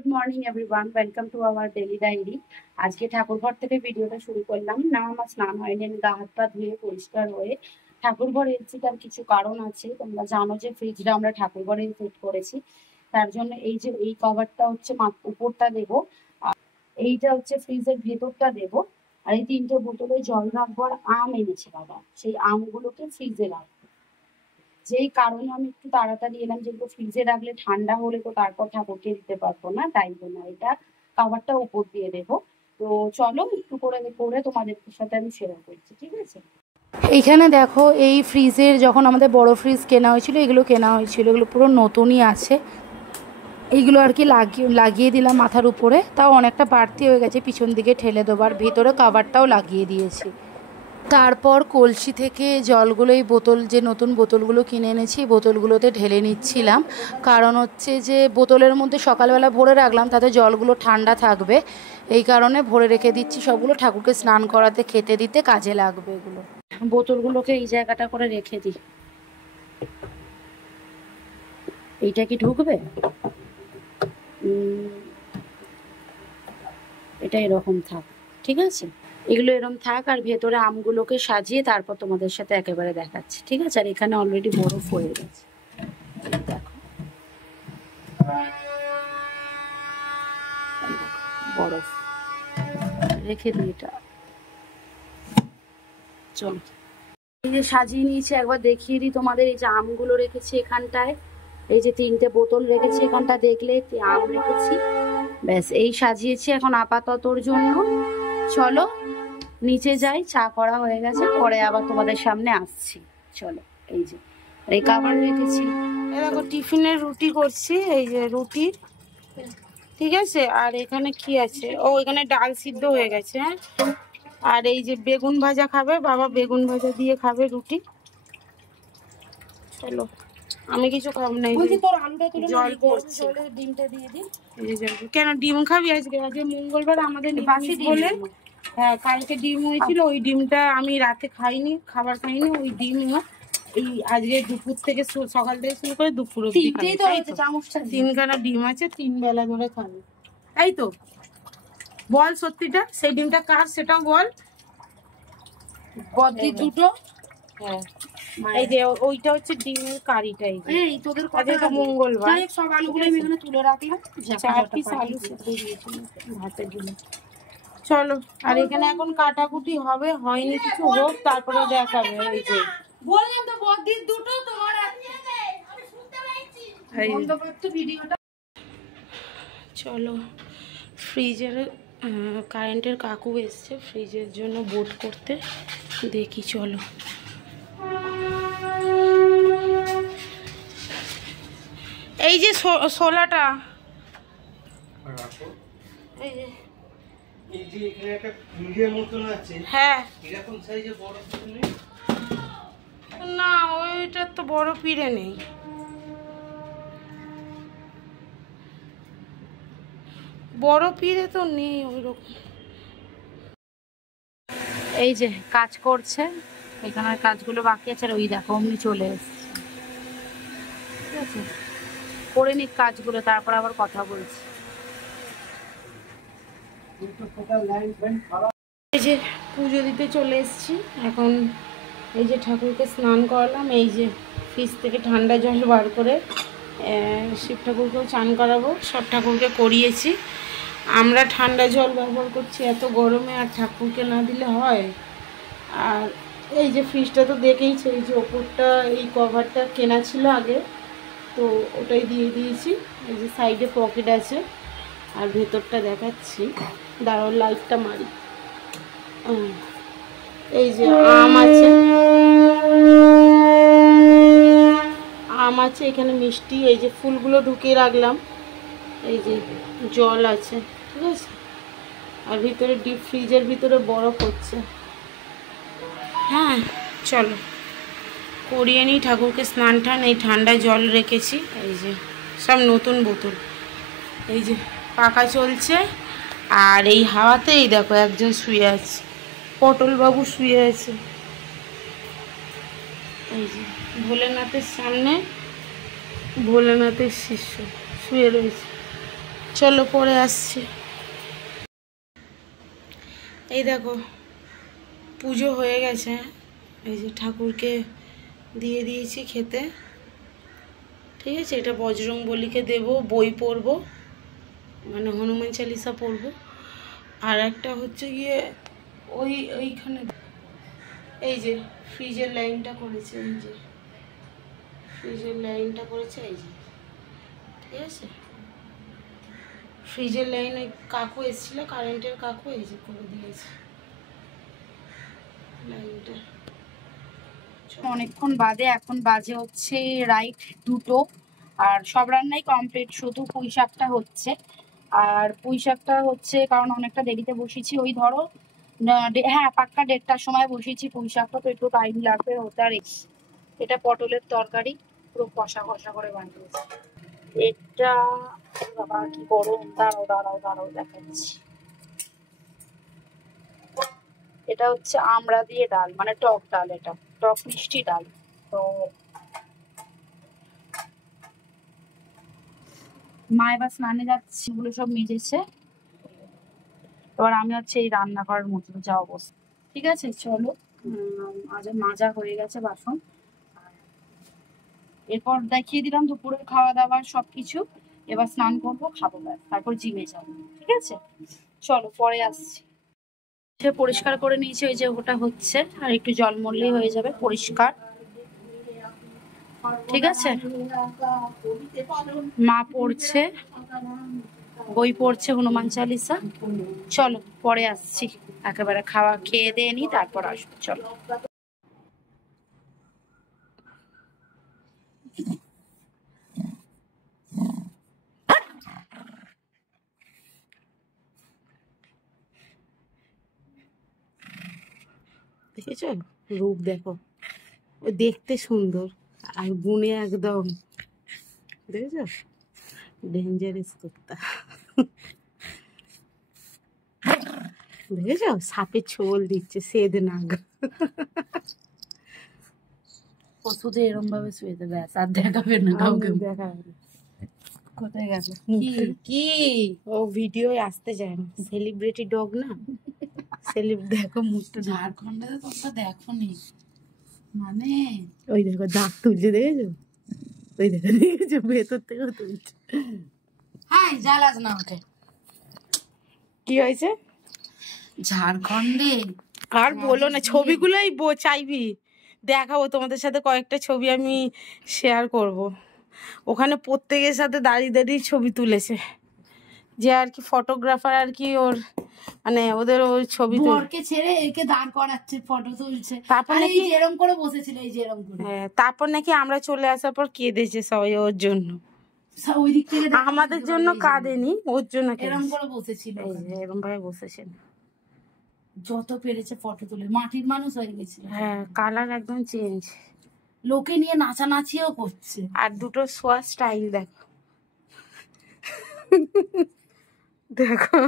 Good morning everyone, welcome to our daily diary. আজকে ঠাকুরঘর থেকে ভিডিওটা শুরু করলাম। না, আমার স্নান হয়নি, আমি গা হাত পা ধুয়ে পরিষ্কার হয়ে ঠাকুরঘর এসেছি। তার কিছু কারণ আছে। তোমরা জানো যে ফ্রিজটা আমরা ঠাকুরঘরে সেট করেছি, তার জন্য এই যে এই কভারটা হচ্ছে উপরটা দেবো, আর এইটা হচ্ছে ফ্রিজের ভেতরটা দেবো। আর এই তিনটে বোতলে জল রাখবো, আর আম এনেছে বাবা, সেই আমগুলোকে ফ্রিজে রাখবো। যেই কারণে আমি একটু তাড়াতাড়ি এলাম, যেগুলো ফ্রিজে রাখলে ঠান্ডা হলে তো তারপর ঠাকুরকে দিতে পারবো না, তাই জন্য এটা কাভারটা উপর দিয়ে দেবো। তো চলো একটু করে করে তোমাদের সাথে আমি শেয়ার করছি, ঠিক আছে? এইখানে দেখো, এই ফ্রিজের যখন আমাদের বড় ফ্রিজ কেনা হয়েছিল, এগুলো কেনা হয়েছিল, এগুলো পুরো নতুনই আছে। এইগুলো আর কি লাগিয়ে দিলাম মাথার উপরে, তাও অনেকটা বাড়তি হয়ে গেছে, পিছন দিকে ঠেলে দেবার, ভিতরে কাভারটাও লাগিয়ে দিয়েছি। তারপর কলসি থেকে জলগুলো, এই বোতল, যে নতুন বোতলগুলো কিনে এনেছি, বোতলগুলোতে ঢেলে নিচ্ছিলাম। কারণ হচ্ছে যে বোতলের মধ্যে সকালবেলা ভরে রাখলাম, তাতে জলগুলো ঠান্ডা থাকবে, এই কারণে ভরে রেখে দিচ্ছি সবগুলো। ঠাকুরকে স্নান করাতে, খেতে দিতে কাজে লাগবে এগুলো। বোতলগুলোকে এই জায়গাটা করে রেখে দিই। এইটা কি ঢুকবে? এটা এরকম থাক, ঠিক আছে? এগুলো এরকম থাক, আর ভেতরে আমগুলোকে সাজিয়ে তারপর তোমাদের সাথে একেবারে দেখাচ্ছি, ঠিক আছে? আর এখানে অলরেডি বরফ হয়ে গেছে, দেখো বরফ রেখে দিই এটা। চলো, এই যে সাজিয়ে নিয়েছি, একবার দেখিয়ে দিই তোমাদের। এই যে আমগুলো রেখেছি এখানটায়, এই যে তিনটে বোতল রেখেছি এখানটা, দেখলে আম রেখেছি, ব্যাস এই সাজিয়েছি এখন আপাততর জন্য। চলো নিচে যাই, চা করা হয়ে গেছে, পরে আবার তোমাদের সামনে আসছি। চলো, এই যে এই খাবার রেখেছি, দেখো টিফিনের রুটি করছি, এই যে রুটি, ঠিক আছে? আর এখানে কি আছে, ও এখানে ডাল সিদ্ধ হয়ে গেছে, হ্যাঁ। আর এই যে বেগুন ভাজা খাবে বাবা, বেগুন ভাজা দিয়ে খাবে রুটি। চলো, আমি কিছু খাবো না, জল পড়ছে, ডিমটা দিয়ে দিই। কেন ডিম খাবি আজকে? আজকে মঙ্গলবার, আমাদের নিরামিষ বলে। হ্যাঁ, কালকে ডিম হয়েছিল, ওই ডিমটা আমি রাতে খাইনি, খাবার খাইনি, ওই ডিম এই আজকে দুপুর থেকে, সকাল থেকে শুরু করে দুপুর অবধি তিনখানা ডিম আছে, 3 বেলা ধরে খাবে, তাই তো? বল সত্যিটা, সেই ডিমটা কার সেটাও বল। বদ্দি দুটো, হ্যাঁ, এই যে ওইটা হচ্ছে ডিমের কারিটা। এই তোদের কথা তো মঙ্গলবার, সব আলুগুলো আমি এখানে তুলে রাখলাম, 4 পিস আলু সিদ্ধ দিয়েছিলাম ভাতের জন্য। চলো, আর এখানে এখন কাটাকুটি হবে, হয়নি কিছু, হোক তারপরে দেখাবে। এই যে বললাম তো বদ্দির দুটো, তোমার ভিডিওটা। চলো, ফ্রিজের কারেন্টের কাকু এসছে ফ্রিজের জন্য বোট করতে, দেখি চলো। এই যে শোলাটা, এই যে এখানে একটা পিঁড়ের মতন আছে, হ্যাঁ, এরকম সাইজে বড় পিঁড়ে নেই না, ওইটার তো বড় পিঁড়ে নেই, বড় পিঁড়ে তো নেই ওইরকম। এই যে কাজ করছে, এখানে কাজগুলো বাকি আছে, আর ওই দেখো অমনি চলে এসছে, ঠিক আছে? করে নিক কাজগুলো, তারপর আবার কথা বলছি। এই যে পুজো দিতে চলে এসেছি এখন। এই যে ঠাকুরকে স্নান করালাম, এই যে ফ্রিজ থেকে ঠান্ডা জল বার করে শিব ঠাকুরকেও চান করাবো, সব ঠাকুরকে করিয়েছি। আমরা ঠান্ডা জল ব্যবহার করছি এত গরমে, আর ঠাকুরকে না দিলে হয়? আর এই যে ফ্রিজটা তো দেখেইছো, এই যে ওপরটা, এই কভারটা কেনা ছিল আগে, তো ওটাই দিয়ে দিয়েছি। এই যে সাইডে পকেট আছে, আর ভেতরটা দেখাচ্ছি, দাঁড়াও লাইটটা মারি। এই যে আম আছে, আম আছে এখানে, মিষ্টি, এই যে ফুলগুলো ঢুকিয়ে রাখলাম, এই যে জল আছে, ঠিক আছে? আর ভিতরে ডিপ ফ্রিজের ভিতরে বরফ হচ্ছে। হ্যাঁ, চলো করিয়ে নিই ঠাকুরকে স্নান টান। এই ঠান্ডা জল রেখেছি, এই যে সব নতুন বোতল, এই যে পাখা চলছে, আর এই হাওয়াতে এই দেখো একজন শুয়ে আছে, পটল বাবু শুয়ে আছে, এই যে ভোলেনাথের সামনে ভোলেনাথের শিষ্য শুয়ে রয়েছে। চলো পরে আসছি। এই দেখো পুজো হয়ে গেছে, এই যে ঠাকুরকে দিয়ে দিয়েছি খেতে, ঠিক আছে। এটা বজরংবলীকে দেব, বই পড়বো, মানে হনুমান চালিসা পড়বো। আর একটা হচ্ছে গিয়ে ওইখানে এই যে ফ্রিজের লাইনটা করেছে, এই যে ফ্রিজের লাইনটা করেছে, এই যে, ঠিক আছে। ফ্রিজের লাইন ওই কাকু এসেছিল, কারেন্টের কাকু, এই যে করে দিয়েছে লাইনটা। অনেকক্ষণ বাদে, এখন বাজে হচ্ছে রাইট 2টো, আর সব রান্নাই কমপ্লিট, শুধু পুঁই শাকটা হচ্ছে। আর পুঁই শাকটা হচ্ছে কারণ অনেকটা দেরিতে বসিয়েছি, ওই ধরো হ্যাঁ পাক্কা 1:30টার সময় বসিয়েছি। পুঁই শাকটা তো একটু টাইম লাগবে হতে। আর এটা পটলের তরকারি, পুরো কষা কষা করে বানিয়েছি। এটা বাবা কি গরম, দাঁড়াও দাঁড়াও দাঁড়াও দেখাচ্ছি। এটা হচ্ছে আমড়া দিয়ে ডাল, মানে টক ডাল, এটা টক মিষ্টি ডাল। তো মা এবার স্নানে যাচ্ছে, এগুলো সব মেজেছে, এবার আমি হচ্ছে এই রান্নাঘরের মধ্যে যা অবস্থা। ঠিক আছে চলো, আজ মাজা হয়ে গেছে বাসন। এরপর দেখিয়ে দিলাম দুপুরের খাওয়া দাওয়া সবকিছু। এবার স্নান করবো, খাবো, তারপর জিমে যাবো। ঠিক আছে চলো পরে আসছি। সে পরিষ্কার করে নিয়েছে, ওই যে ওটা হচ্ছে, আর একটু জল মরলেই হয়ে যাবে পরিষ্কার। ঠিক আছে, মা পড়ছে, বই পড়ছে হনুমান চালিসা। চলো পরে আসছি, একেবারে খাওয়া খেয়ে দিয়ে নি তারপর আসবো। চলো দেখেছো রূপ দেখো, ও দেখতে সুন্দর আর গুণে একদম, দেখেছো ডেঞ্জারাস কুত্তা। দেখেছো সাপের ছোল দিচ্ছে, সেদ নাগ। ও শুধু এরম ভাবে শুয়ে দেবে, আর দেখাবে না কাউকে। দেখাবে কোথায় গেল কি ও ভিডিও আসতে চায় না, সেলিব্রিটি ডগ না, সেলিব। দেখো মুখটা, ঝাড়খণ্ডে তো তোমরা দেখো নি, মানে ওই দেখো দাঁত তুলছে, দেখেছো, ওই দেখো, দেখেছো ভেতর থেকেও তুলছে। হ্যাঁ জ্বালাস না ওকে। কি হয়েছে ঝাড়খণ্ডে আর বলো না, ছবিগুলোই চাইবি দেখাবো তোমাদের সাথে, কয়েকটা ছবি আমি শেয়ার করব। ওখানে প্রত্যেকের সাথে দাঁড়িয়ে দাঁড়িয়ে ছবি তুলেছে, যে আর কি ফটোগ্রাফার আর কি, ওর মানে ওদের ওই ছবি বরকে ছেড়ে একে দাঁড় করাচ্ছে, ফটো তুলছে। তারপর আরে নাকি এই যেরম করে বসেছিল, এই যেরম করে। হ্যাঁ, তারপর নাকি আমরা চলে আসার পর কেঁদেছে সবাই ওর জন্য। ওই দিক থেকে আমাদের জন্য কাঁদেনি, ওর জন্য এরম করে বসেছিল, এরকম ভাবে বসেছেন। যত পেরেছে ফটো তুলে, মাটির মানুষ হয়ে গেছিল। হ্যাঁ কালার একদম চেঞ্জ, লোকে নিয়ে নাচানাচিও করছে। আর দুটো শোয়া স্টাইল দেখো। দেখো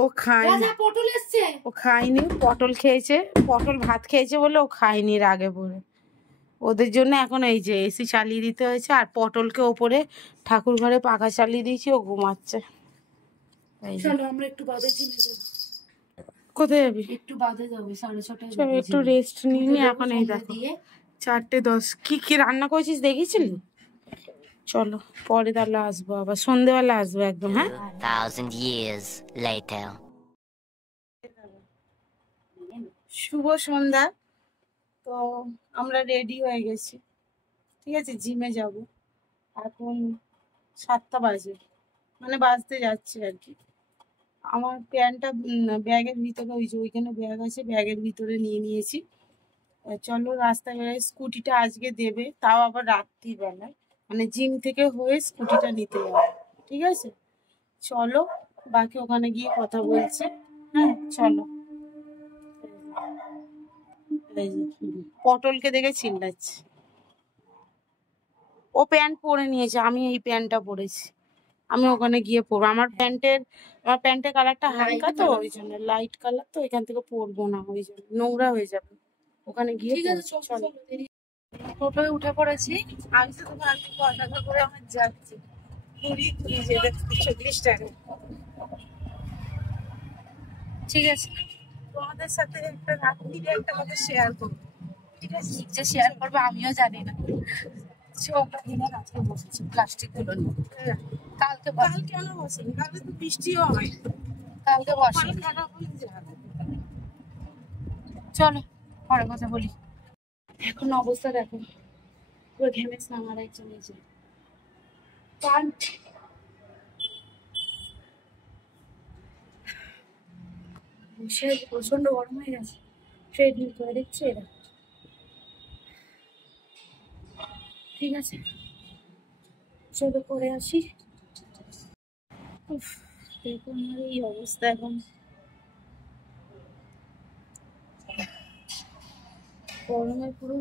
ও খায়নি, পটল এসছে, ও খায়নি, পটল খেয়েছে, পটল ভাত খেয়েছে বলে ও খায়নি রাগে পড়ে। ওদের জন্য এখন এই যে এসি চালিয়ে দিতে হয়েছে, আর পটলকে ওপরে ঠাকুর ঘরে পাখা চালিয়ে দিয়েছি, ও ঘুমাচ্ছে। চলো আমরা একটু বাদে জিমে যাবো। কোথায় যাবি? একটু বাদে যাবো, 6:30টায় চলো একটু রেস্ট নিয়ে এখন এই দেখো 4:10। কি কি রান্না করেছিস দেখেছিলি? চলো পরে তাহলে আসবো, আবার সন্ধ্যেবেলা আসবো একদম। হ্যাঁ 1,000 years later. শুভ সন্ধ্যা। তো আমরা রেডি হয়ে গেছি, ঠিক আছে, জিমে যাব। এখন 7টা বাজে, মানে বাজতে যাচ্ছে আর কি। আমার প্যান্টটা ব্যাগের ভিতরে, ওই যে ওইখানে ব্যাগ আছে, ব্যাগের ভিতরে নিয়ে নিয়েছি। চলো রাস্তায় বেরোয়, স্কুটিটা আজকে দেবে, তাও আবার রাত্রিবেলায়, মানে জিম থেকে হয়ে স্কুটিটা নিতে যাবে, ঠিক আছে। চলো বাকি ওখানে গিয়ে কথা বলছে। হ্যাঁ চলো। পটলকে দেখে চিল্লাচ্ছে, ও প্যান্ট পরে নিয়েছে, আমি এই প্যান্টটা পরেছি, আমি ওখানে গিয়ে পরবো। আমার প্যান্টের কালারটা হালকা, তো ওই জন্য লাইট কালার, তো এখান থেকে পরবো না, ওই জন্য নোংরা হয়ে যাবে ওখানে গিয়ে। টোটোয় উঠে পড়েছি। আমি তো তোমার কথা করে আমার যাচ্ছি, ঘুরি ঘুরি যেটা 40 টাকা। ঠিক আছে, তোমাদের সাথে একটা রাত্রিরে একটা কথা শেয়ার করবো, ঠিক আছে? যে শেয়ার করবো আমিও জানি না। চোখটা দিনে আজকে বসেছি প্লাস্টিক গুলো নিয়ে। হ্যাঁ। কালকে কাল কেন বসেনি? কালকে তো বৃষ্টিও হয়। কালকে বসে। খারাপ হয়ে যাবে। চলো পরে কথা বলি। এখন অবস্থা দেখো, পুরো ঘেমে স্নান আর চলে যায়। বসে প্রচন্ড গরম হয়ে গেছে, ট্রেডমিল করে দেখছি এরা। ঠিক আছে চলো করে আসি। উফ, দেখুন আমার এই অবস্থা এখন। গরমে পুরো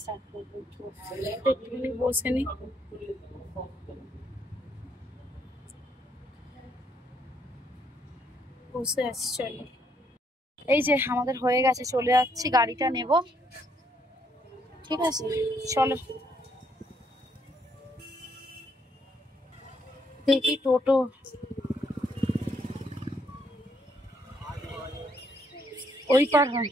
স্টার্ট করবো। একটুখানি বসে নি। বসে আছি, চলো। এই যে আমাদের হয়ে গেছে, চলে যাচ্ছি, গাড়িটা নেব। ঠিক আছে চলো। দেখি টোটো ওই পার হয়,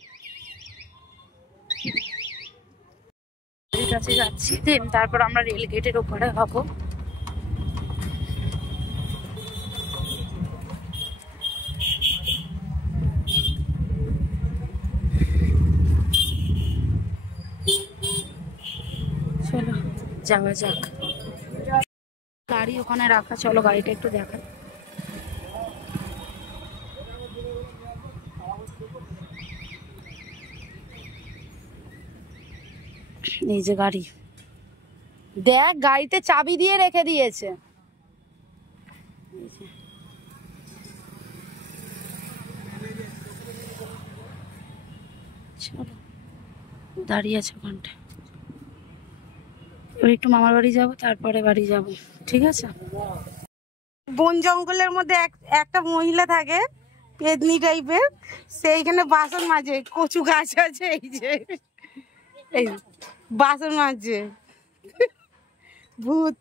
কাছে যাচ্ছি, দেন তারপর আমরা রেল গেটের ওপরে হবো। চলো যাওয়া যাক। গাড়ি ওখানে রাখা, চলো গাড়িটা একটু দেখা। এই যে গাড়ি, দেখ গাড়িতে চাবি দিয়ে রেখে দিয়েছে। চলো দাঁড়িয়ে আছে ওখানটা, এবার একটু মামার বাড়ি যাবো, তারপরে বাড়ি যাব। ঠিক আছে। বন জঙ্গলের মধ্যে একটা মহিলা থাকে, পেদনি টাইপের, সেইখানে বাসন মাজে। কচু গাছ আছে, এই বাসন মাজে ভূত।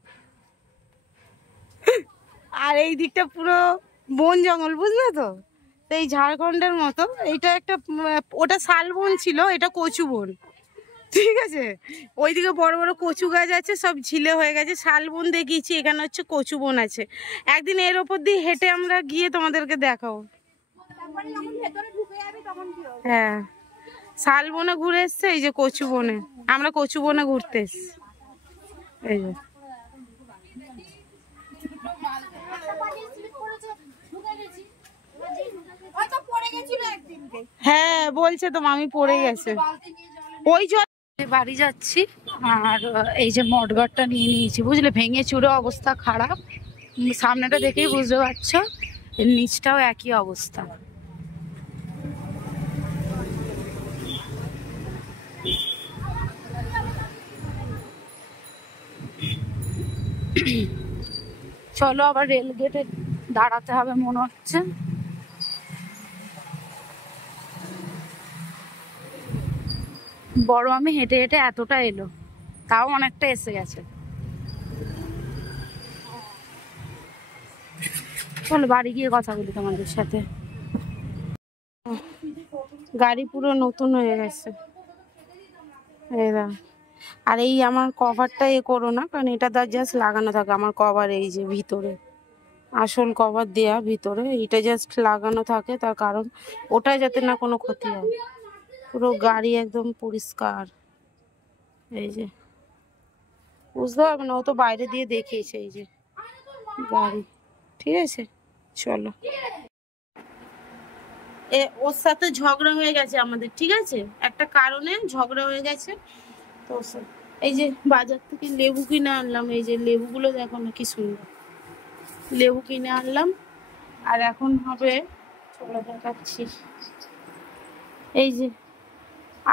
আর এই দিকটা পুরো বন জঙ্গল, বুঝলে তো? এই ঝাড়খণ্ডের মতো। এইটা একটা ওটা শালবন ছিল, এটা কচু বন। ঠিক আছে, ওইদিকে বড় বড় কচু গাছ আছে, সব ঝিলে হয়ে গেছে। শালবন দেখিয়েছি, এখানে হচ্ছে কচু বন আছে। একদিন এর ওপর দিয়ে হেঁটে আমরা গিয়ে তোমাদেরকে দেখাবো। হ্যাঁ, শালবনে ঘুরে এসছে, এই যে কচু বনে। আমরা কচু বনে ঘুরতে এসছি। এই যে হ্যাঁ, বলছে তো মামি পড়ে গেছে। ওই জল বাড়ি যাচ্ছি, আর এই যে মডগার্ডটা নিয়ে নিয়েছি, বুঝলে, ভেঙে চুরে অবস্থা খারাপ। সামনেটা দেখেই বুঝতে পারছো, এর নিচটাও একই অবস্থা। চলো আবার রেল গেটে দাঁড়াতে হবে মনে হচ্ছে। বড় আমি হেঁটে হেঁটে এতটা এলো, তাও অনেকটা এসে গেছে। চলো বাড়ি গিয়ে কথা বলি তোমাদের সাথে। গাড়ি পুরো নতুন হয়ে গেছে। আর এই আমার কভারটা করো না, কারণ এটা তো জাস্ট লাগানো থাকে। আমার কভার এই যে ভিতরে, আসল কভার দেয়া ভিতরে, এটা জাস্ট লাগানো থাকে, তার কারণ ওটা যাতে না কোনো ক্ষতি হয়। পুরো গাড়ি একদম পরিষ্কার। এই যে বুঝতে পারবে না, ও তো বাইরে দিয়ে দেখিয়েছে। এই যে গাড়ি, ঠিক আছে। চলো, ওর সাথে ঝগড়া হয়ে গেছে আমাদের, ঠিক আছে? একটা কারণে ঝগড়া হয়ে গেছে। তো এই যে বাজার থেকে লেবু কিনে আনলাম, এই যে লেবুগুলো দেখো না কি সুন্দর। লেবু কিনে আনলাম, আর এখন হবে, চলো দেখাচ্ছি। এই যে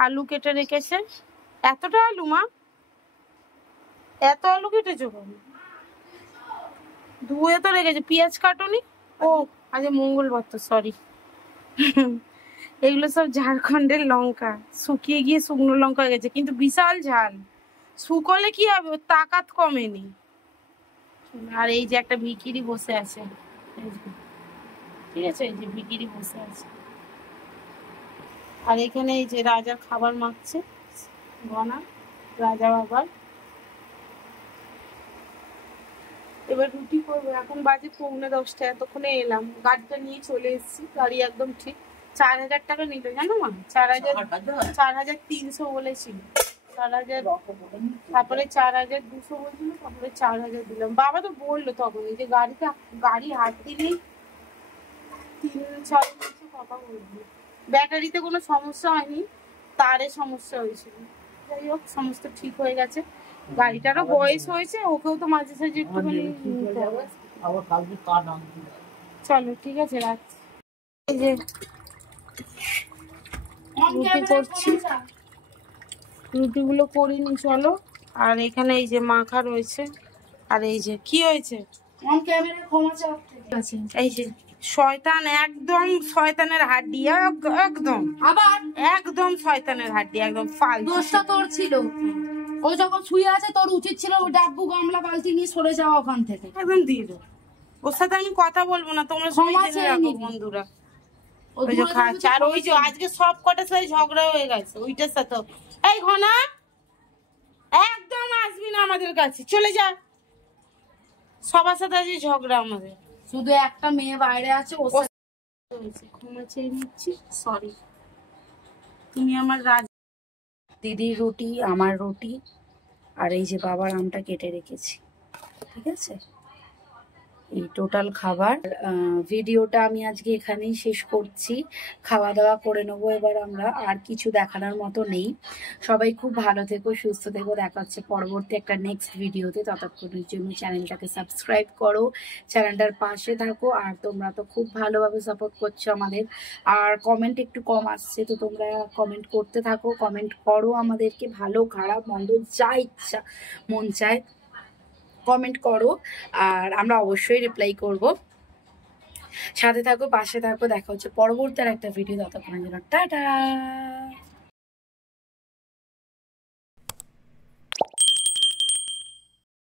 আলু কেটে রেখেছে। এতটা আলু মা, এত আলু কেটেছো কেন? ধুয়ে তো রেখেছে, পেঁয়াজ কাটুনি। ও আজ মঙ্গলবার তো, সরি। এগুলো সব ঝাড়খণ্ডের লঙ্কা, শুকিয়ে গিয়ে শুকনো লঙ্কা হয়ে গেছে, কিন্তু বিশাল ঝাল। শুকলে কি হবে, ওর তাকাত কমেনি। আর এই যে একটা ভিখিরি বসে আছে, এই যে, ঠিক আছে, এই যে ভিখিরি বসে আছে। আর এখানে এই যে রাজার খাবার মাখছে গনা, রাজা বাবার। এবার রুটি করবো, এখন বাজে 9:45, এতক্ষণে এলাম, গাড়িটা নিয়ে চলে এসেছি। গাড়ি একদম ঠিক 4,000 টাকা নিল, জানো মা? 4,300 বলেছিল, 4,000, তারপরে 4,200 বলছিল, তারপরে 4,000 দিলাম। বাবা তো বললো তখন যে গাড়ি হাত দিলেই 3-4,000 কথা বলবো। ব্যাটারিতে কোনো সমস্যা হয়নি, তারে সমস্যা হয়েছিল। যাই হোক, সমস্ত ঠিক হয়ে গেছে। গাড়িটারও বয়স হয়েছে, ওকেও তো মাঝে সাঝে একটুখানি নিতে হবে। চলো ঠিক আছে, রাখছি। এই যে রুটি করছি, রুটিগুলো করিনি, চলো। আর এখানে এই যে মাখা রয়েছে, আর এই যে কি হয়েছে, এই যে শয়তান, একদম শয়তানের হাড্ডি, একদম আবার একদম শয়তানের হাড্ডি, একদম ফালতু। দোষটা তোর ছিল, ও যখন শুয়ে আছে তোর উচিত ছিল ওই ডাব্বু গামলা বালতি নিয়ে সরে যাওয়া ওখান থেকে। একদম দিয়ে দাও, ওর সাথে আমি কথা বলবো না, তোমরা সবাই জেনে রাখো বন্ধুরা। ওই যে খাচ্ছে, আর ওই যে আজকে সব কটার সাথে ঝগড়া হয়ে গেছে ওইটার সাথে। এই ঘনা, একদম আসবি না আমাদের কাছে, চলে যা। সবার সাথে আজকে ঝগড়া আমাদের। শুধু একটা মেয়ে বাইরে আছে, ও ক্ষমা চেয়ে নিচ্ছি, সরি। তুমি আমার রাজ। দিদির রুটি, আমার রুটি, আর এই যে বাবার আমটা কেটে রেখেছি, ঠিক আছে, এই টোটাল খাবার। ভিডিওটা আমি আজকে এখানেই শেষ করছি, খাওয়া দাওয়া করে নেবো এবার আমরা, আর কিছু দেখানোর মতো নেই। সবাই খুব ভালো থেকো, সুস্থ থেকো, দেখা হচ্ছে পরবর্তী একটা নেক্সট ভিডিওতে। ততক্ষণের জন্য চ্যানেলটাকে সাবস্ক্রাইব করো, চ্যানেলটার পাশে থাকো। আর তোমরা তো খুব ভালোভাবে সাপোর্ট করছো আমাদের, আর কমেন্ট একটু কম আসছে, তো তোমরা কমেন্ট করতে থাকো, কমেন্ট করো আমাদেরকে, ভালো খারাপ মন্দ যা ইচ্ছা মন চায় কমেন্ট করো, আর আমরা অবশ্যই রিপ্লাই করব। সাথে থাকো, পাশে থাকো, দেখা হচ্ছে পরবর্তী আর একটা ভিডিও। ততক্ষণের জন্য টাটা।